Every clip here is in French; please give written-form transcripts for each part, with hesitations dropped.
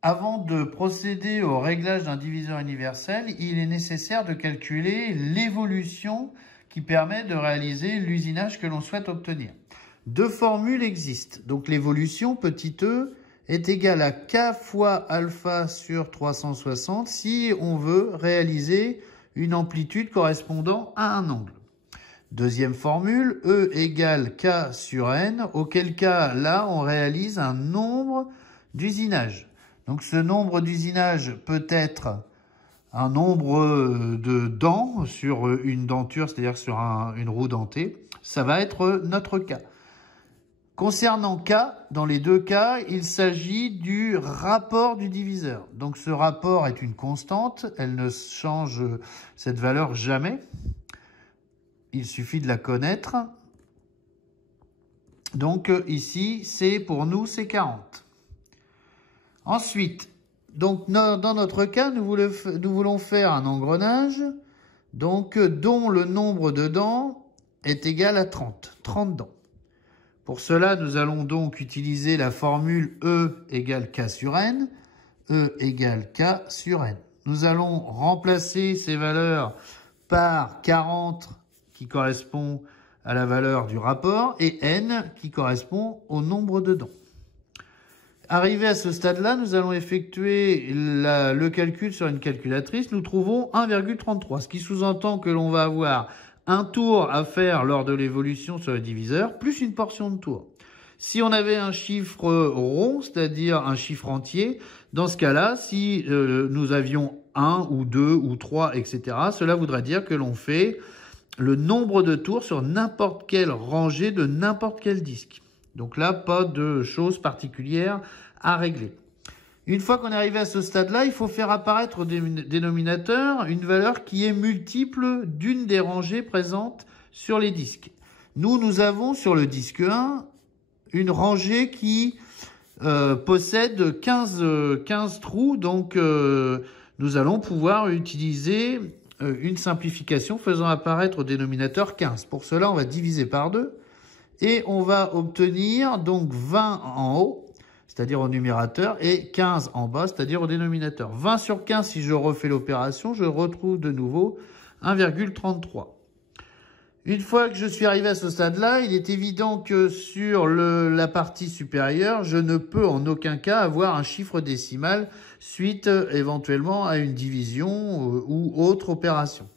Avant de procéder au réglage d'un diviseur universel, il est nécessaire de calculer l'évolution qui permet de réaliser l'usinage que l'on souhaite obtenir. Deux formules existent. Donc l'évolution, petit e, est égale à k fois alpha sur 360 si on veut réaliser une amplitude correspondant à un angle. Deuxième formule, E égale K sur N, auquel cas, là, on réalise un nombre d'usinages. Donc, ce nombre d'usinages peut être un nombre de dents sur une denture, c'est-à-dire sur une roue dentée. Ça va être notre cas. Concernant K, dans les deux cas, il s'agit du rapport du diviseur. Donc, ce rapport est une constante. Elle ne change cette valeur jamais. Il suffit de la connaître. Donc ici, pour nous, c'est 40. Ensuite, donc dans notre cas, nous voulons faire un engrenage donc, dont le nombre de dents est égal à 30. 30 dents. Pour cela, nous allons donc utiliser la formule E égale K sur N. E égale K sur N. Nous allons remplacer ces valeurs par 40 qui correspond à la valeur du rapport, et n qui correspond au nombre de dents. Arrivé à ce stade-là, nous allons effectuer le calcul sur une calculatrice. Nous trouvons 1,33, ce qui sous-entend que l'on va avoir un tour à faire lors de l'évolution sur le diviseur, plus une portion de tour. Si on avait un chiffre rond, c'est-à-dire un chiffre entier, dans ce cas-là, si nous avions 1 ou 2 ou 3, etc., cela voudrait dire que l'on fait le nombre de tours sur n'importe quelle rangée de n'importe quel disque. Donc là, pas de choses particulières à régler. Une fois qu'on est arrivé à ce stade-là, il faut faire apparaître au dénominateur une valeur qui est multiple d'une des rangées présentes sur les disques. Nous avons sur le disque 1 une rangée qui possède 15 trous, donc nous allons pouvoir utiliser une simplification faisant apparaître au dénominateur 15. Pour cela, on va diviser par 2 et on va obtenir donc 20 en haut, c'est-à-dire au numérateur, et 15 en bas, c'est-à-dire au dénominateur. 20 sur 15, si je refais l'opération, je retrouve de nouveau 1,33. Une fois que je suis arrivé à ce stade-là, il est évident que sur la partie supérieure, je ne peux en aucun cas avoir un chiffre décimal suite éventuellement à une division ou autre opération.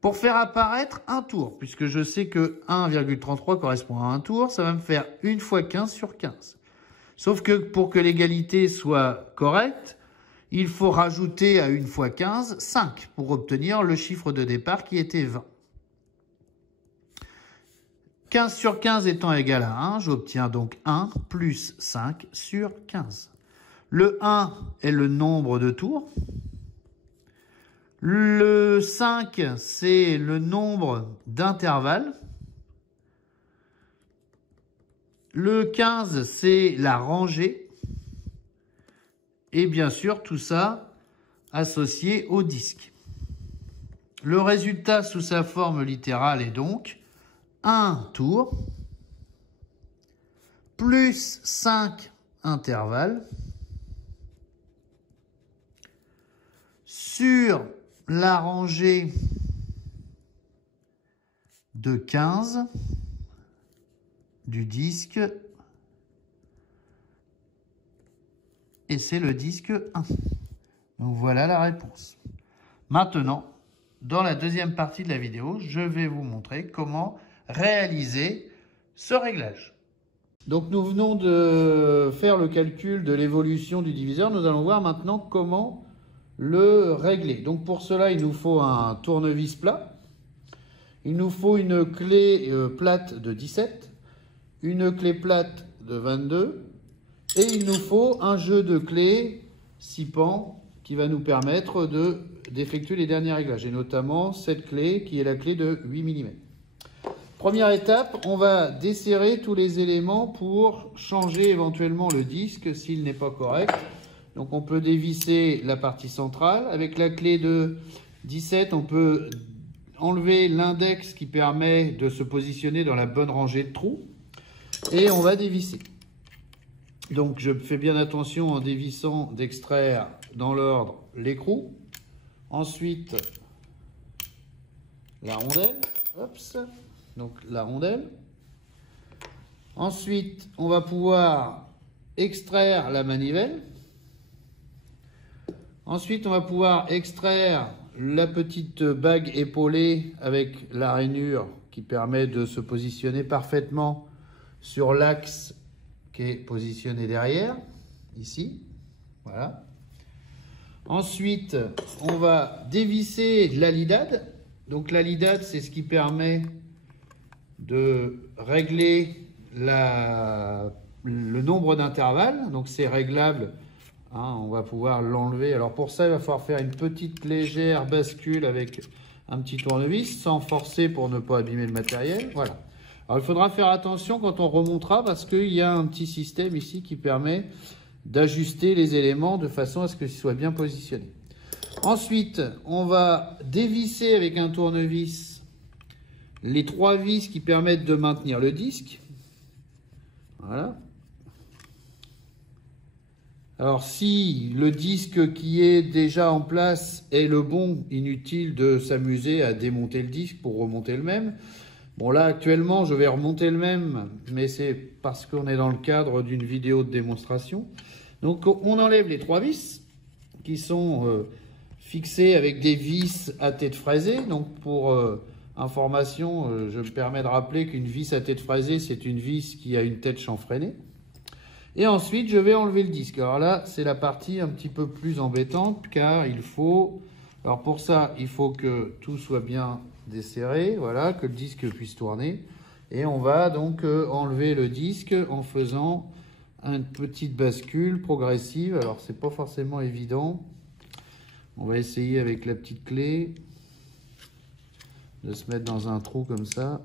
Pour faire apparaître un tour, puisque je sais que 1,33 correspond à un tour, ça va me faire 1 fois 15 sur 15. Sauf que pour que l'égalité soit correcte, il faut rajouter à 1 fois 15, 5 pour obtenir le chiffre de départ qui était 20. 15 sur 15 étant égal à 1, j'obtiens donc 1 plus 5 sur 15. Le 1 est le nombre de tours. Le 5, c'est le nombre d'intervalles. Le 15, c'est la rangée. Et bien sûr, tout ça associé au disque. Le résultat sous sa forme littérale est donc 1 tour plus 5 intervalles sur la rangée de 15 du disque, et c'est le disque 1. Donc voilà la réponse. Maintenant, dans la deuxième partie de la vidéo, je vais vous montrer comment réaliser ce réglage. Donc nous venons de faire le calcul de l'évolution du diviseur. Nous allons voir maintenant comment le régler. Donc pour cela, il nous faut un tournevis plat. Il nous faut une clé plate de 17, une clé plate de 22, et il nous faut un jeu de clés 6 pans qui va nous permettre d'effectuer les derniers réglages, et notamment cette clé qui est la clé de 8 mm. Première étape, on va desserrer tous les éléments pour changer éventuellement le disque s'il n'est pas correct. Donc on peut dévisser la partie centrale. Avec la clé de 17, on peut enlever l'index qui permet de se positionner dans la bonne rangée de trous. Et on va dévisser. Donc je fais bien attention en dévissant d'extraire dans l'ordre l'écrou. Ensuite, la rondelle. Hops. Donc la rondelle. Ensuite, on va pouvoir extraire la manivelle. Ensuite, on va pouvoir extraire la petite bague épaulée avec la rainure qui permet de se positionner parfaitement sur l'axe qui est positionné derrière, ici. Voilà. Ensuite, on va dévisser l'alidade. Donc l'alidade, c'est ce qui permet de régler le nombre d'intervalles. Donc c'est réglable. Hein, on va pouvoir l'enlever. Alors pour ça, il va falloir faire une petite légère bascule avec un petit tournevis, sans forcer pour ne pas abîmer le matériel. Voilà. Alors il faudra faire attention quand on remontera parce qu'il y a un petit système ici qui permet d'ajuster les éléments de façon à ce qu'ils soient bien positionnés. Ensuite, on va dévisser avec un tournevis les 3 vis qui permettent de maintenir le disque. Voilà. Alors si le disque qui est déjà en place est le bon, inutile de s'amuser à démonter le disque pour remonter le même. Bon là actuellement je vais remonter le même, mais c'est parce qu'on est dans le cadre d'une vidéo de démonstration. Donc on enlève les 3 vis qui sont fixées avec des vis à tête fraisée. Donc pour information, je me permets de rappeler qu'une vis à tête fraisée c'est une vis qui a une tête chanfreinée. Et ensuite, je vais enlever le disque. Alors là, c'est la partie un petit peu plus embêtante car il faut... Alors pour ça, il faut que tout soit bien desserré, voilà, que le disque puisse tourner. Et on va donc enlever le disque en faisant une petite bascule progressive. Alors, c'est pas forcément évident. On va essayer avec la petite clé de se mettre dans un trou comme ça.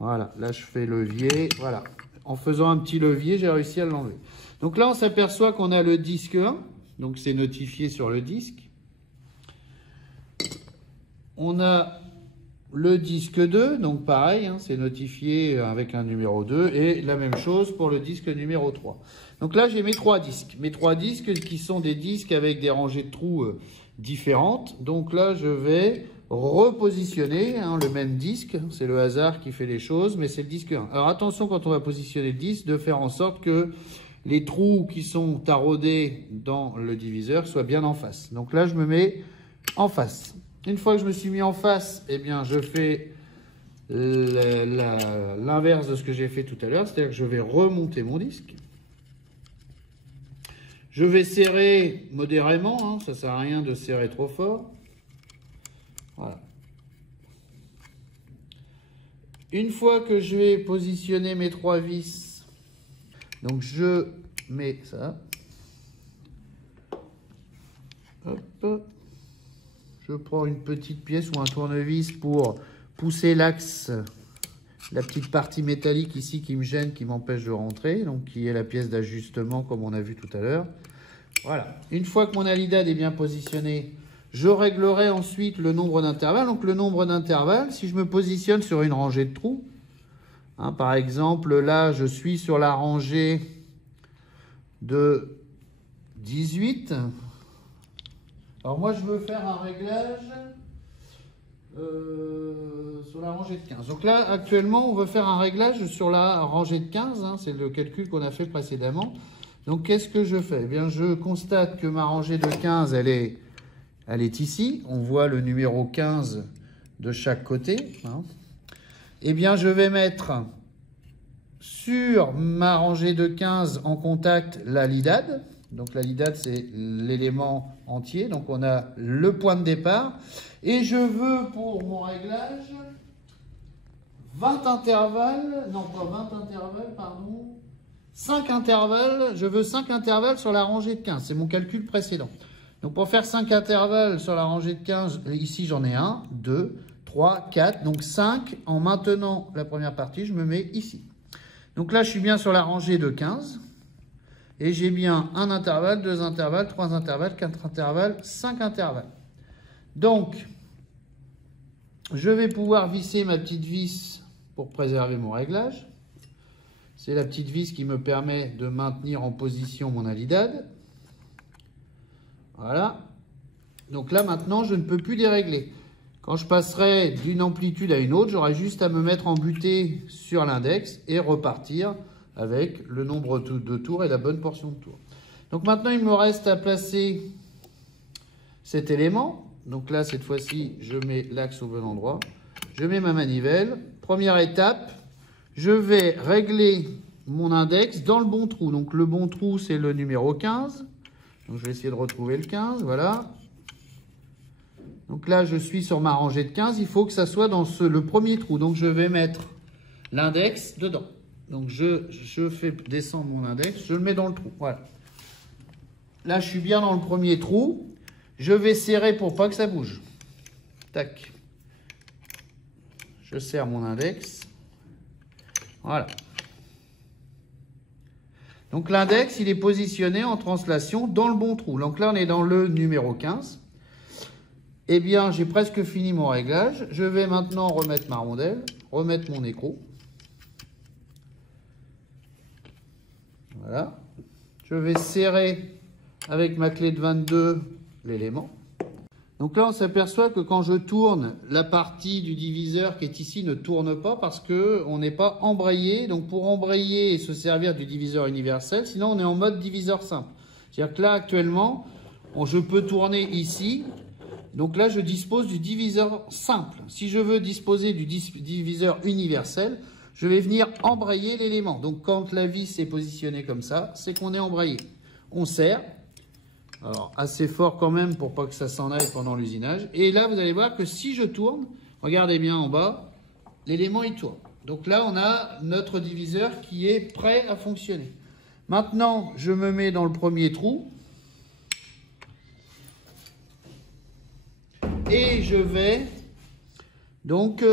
Voilà, là, je fais levier, voilà. En faisant un petit levier, j'ai réussi à l'enlever. Donc là, on s'aperçoit qu'on a le disque 1. Donc c'est notifié sur le disque. On a le disque 2. Donc pareil, hein, c'est notifié avec un numéro 2. Et la même chose pour le disque numéro 3. Donc là, j'ai mes 3 disques. Mes 3 disques qui sont des disques avec des rangées de trous différentes. Donc là, je vais repositionner le même disque. C'est le hasard qui fait les choses, mais c'est le disque 1. Alors attention quand on va positionner le disque, de faire en sorte que les trous qui sont taraudés dans le diviseur soient bien en face. Donc là, je me mets en face. Une fois que je me suis mis en face, eh bien, je fais l'inverse de ce que j'ai fait tout à l'heure, c'est-à-dire que je vais remonter mon disque. Je vais serrer modérément, hein, ça ne sert à rien de serrer trop fort. Voilà. Une fois que je vais positionner mes 3 vis, donc je mets ça. Hop. Je prends une petite pièce ou un tournevis pour pousser l'axe, la petite partie métallique ici qui me gêne, qui m'empêche de rentrer, donc qui est la pièce d'ajustement comme on a vu tout à l'heure. Voilà. Une fois que mon alidade est bien positionnée, je réglerai ensuite le nombre d'intervalles. Donc le nombre d'intervalles, si je me positionne sur une rangée de trous, hein, par exemple, là, je suis sur la rangée de 18. Alors moi, je veux faire un réglage sur la rangée de 15. Donc là, actuellement, on veut faire un réglage sur la rangée de 15. Hein, c'est le calcul qu'on a fait précédemment. Donc qu'est-ce que je fais? Eh bien, je constate que ma rangée de 15, elle est ici. On voit le numéro 15 de chaque côté. Hein. Eh bien, je vais mettre sur ma rangée de 15 en contact l'alidade. Donc l'alidade, c'est l'élément entier. Donc on a le point de départ. Et je veux pour mon réglage 20 intervalles. Non, pas 20 intervalles, pardon. 5 intervalles. Je veux 5 intervalles sur la rangée de 15. C'est mon calcul précédent. Donc pour faire 5 intervalles sur la rangée de 15, ici j'en ai 1, 2, 3, 4. Donc 5. En maintenant la première partie, je me mets ici. Donc là, je suis bien sur la rangée de 15. Et j'ai bien un intervalle, 2 intervalles, 3 intervalles, 4 intervalles, 5 intervalles. Donc, je vais pouvoir visser ma petite vis pour préserver mon réglage. C'est la petite vis qui me permet de maintenir en position mon alidade. Voilà. Donc là, maintenant, je ne peux plus dérégler. Quand je passerai d'une amplitude à une autre, j'aurai juste à me mettre en butée sur l'index et repartir avec le nombre de tours et la bonne portion de tours. Donc maintenant, il me reste à placer cet élément. Donc là, cette fois-ci, je mets l'axe au bon endroit. Je mets ma manivelle. Première étape, je vais régler mon index dans le bon trou. Donc le bon trou, c'est le numéro 15. Donc je vais essayer de retrouver le 15, voilà. Donc là, je suis sur ma rangée de 15. Il faut que ça soit dans le premier trou. Donc je vais mettre l'index dedans. Donc je fais descendre mon index, je le mets dans le trou. Voilà. Là, je suis bien dans le premier trou. Je vais serrer pour pas que ça bouge. Tac. Je serre mon index. Voilà. Donc l'index, il est positionné en translation dans le bon trou. Donc là, on est dans le numéro 15. Eh bien, j'ai presque fini mon réglage. Je vais maintenant remettre ma rondelle, remettre mon écrou. Voilà. Je vais serrer avec ma clé de 22 l'élément. Donc là, on s'aperçoit que quand je tourne, la partie du diviseur qui est ici ne tourne pas parce qu'on n'est pas embrayé. Donc pour embrayer et se servir du diviseur universel, sinon on est en mode diviseur simple. C'est-à-dire que là, actuellement, je peux tourner ici. Donc là, je dispose du diviseur simple. Si je veux disposer du diviseur universel, je vais venir embrayer l'élément. Donc quand la vis est positionnée comme ça, c'est qu'on est embrayé. On serre. Alors, assez fort quand même pour pas que ça s'en aille pendant l'usinage. Et là, vous allez voir que si je tourne, regardez bien en bas, l'élément il tourne. Donc là, on a notre diviseur qui est prêt à fonctionner. Maintenant, je me mets dans le premier trou. Et je vais donc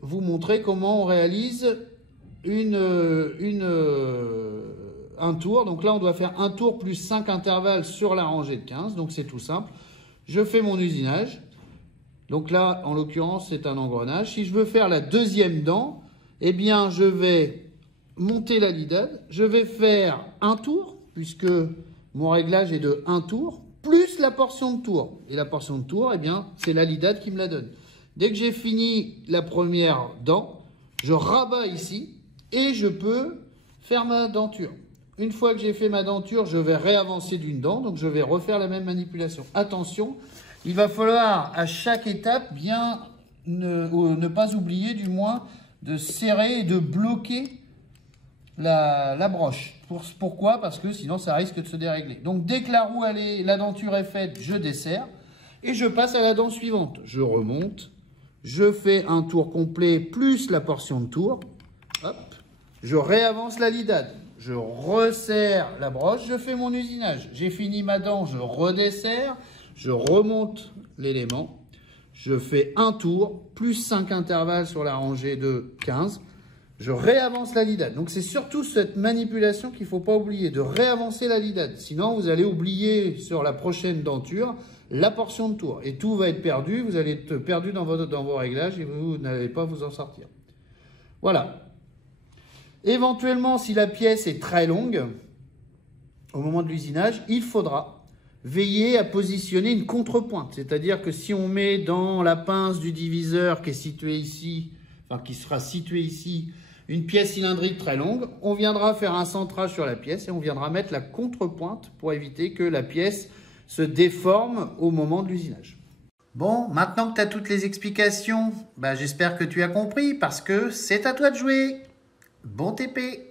vous montrer comment on réalise un tour. Donc là, on doit faire un tour plus 5 intervalles sur la rangée de 15. Donc c'est tout simple. Je fais mon usinage. Donc là, en l'occurrence, c'est un engrenage. Si je veux faire la deuxième dent, eh bien, je vais monter la lidade. Je vais faire un tour, puisque mon réglage est de 1 tour, plus la portion de tour. Et la portion de tour, eh bien, c'est la lidade qui me la donne. Dès que j'ai fini la première dent, je rabats ici et je peux faire ma denture. Une fois que j'ai fait ma denture, je vais réavancer d'une dent, donc je vais refaire la même manipulation. Attention, il va falloir à chaque étape bien ne pas oublier du moins de serrer et de bloquer la broche. Pourquoi? Parce que sinon ça risque de se dérégler. Donc dès que la denture est faite, je desserre et je passe à la dent suivante. Je remonte, je fais un tour complet plus la portion de tour. Hop, je réavance la lidade. Je resserre la broche, je fais mon usinage. J'ai fini ma dent, je redesserre, je remonte l'élément. Je fais un tour, plus 5 intervalles sur la rangée de 15. Je réavance la lidade. Donc c'est surtout cette manipulation qu'il ne faut pas oublier, de réavancer la lidade. Sinon, vous allez oublier sur la prochaine denture la portion de tour. Et tout va être perdu, vous allez être perdu dans vos réglages et vous n'allez pas vous en sortir. Voilà. Éventuellement, si la pièce est très longue, au moment de l'usinage, il faudra veiller à positionner une contrepointe. C'est-à-dire que si on met dans la pince du diviseur qui est située ici, enfin qui sera située ici, une pièce cylindrique très longue, on viendra faire un centrage sur la pièce et on viendra mettre la contrepointe pour éviter que la pièce se déforme au moment de l'usinage. Bon, maintenant que tu as toutes les explications, j'espère que tu as compris parce que c'est à toi de jouer. Bon TP!